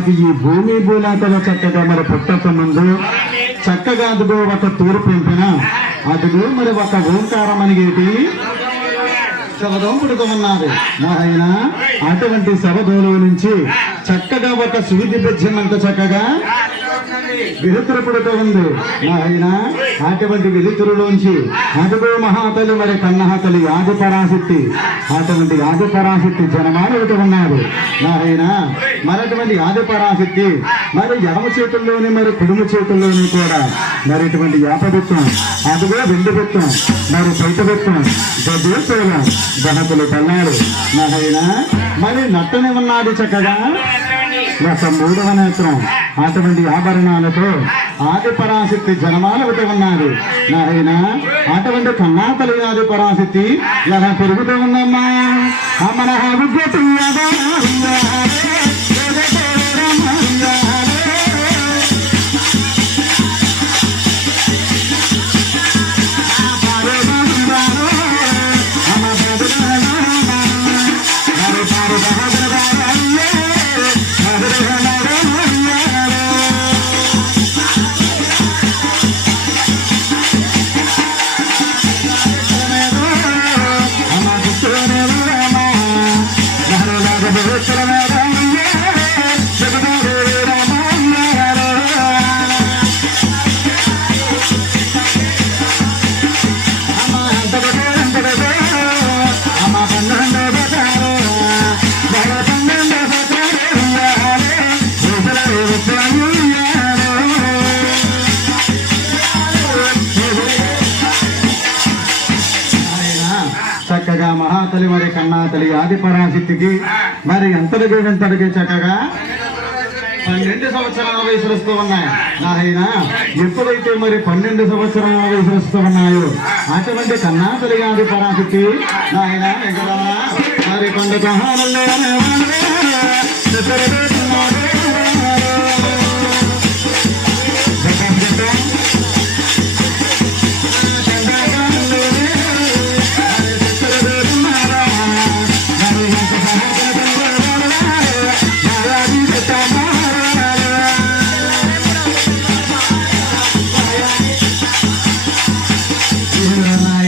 మనకి ఈ భూమి భూలాకలో చక్కగా మరి పుట్టక ముందు చక్కగా అదుగో ఒక తూర్పు పెంపిన అదుగు మరి ఒక ఓంకారం అనేటి శబదం పుడుతున్నది నాయన. అటువంటి శబదోలో నుంచి చక్కగా ఒక సూది బెజ్జం అంత చక్కగా వెలుతురు పుడుతూ ఉంది నాయన. అటువంటి వెలుతురులోంచి అదుగో మహాతలి మరి కన్నహతలి ఆది పరాశక్తి, అటువంటి ఆది పరాశక్తి జనమాలవుతూ ఉన్నారు నాయన. మరటువంటి ఆది పరాశక్తి మరి ఎడమ చేతుల్లోని మరి కుడుము చేతుల్లోని కూడా మరి ఇటువంటి యాపబెత్తం, అదుగో వెండి బెత్తం, మరి బయట బెత్తం, గడ్డేశ్వరం గణకులు కన్నారు నాయన. మరి నట్టని ఉన్నది చక్కగా ఒక మూడవ నేత్రం, అటువంటి ఆభరణాలతో ఆది పరాశక్తి జనమాలవుతూ ఉన్నారు నాయన. అటువంటి కన్నాతలి ఆది పరాశక్తి ఎలా పెరుగుతూ ఉందమ్మా. మన చక్కగా మహాతలి మరి కన్నాతలి ఆది పరాశక్తికి మరి ఎంతడికి చక్కగా 12 సంవత్సరాల వయసులుస్తూ ఉన్నాయి నాయన. ఎప్పుడైతే మరి 12 సంవత్సరాల వయసులుస్తూ ఉన్నాయో అటువంటి కన్నాతలి ఆది పరాశక్తి నాయన మరి కొండ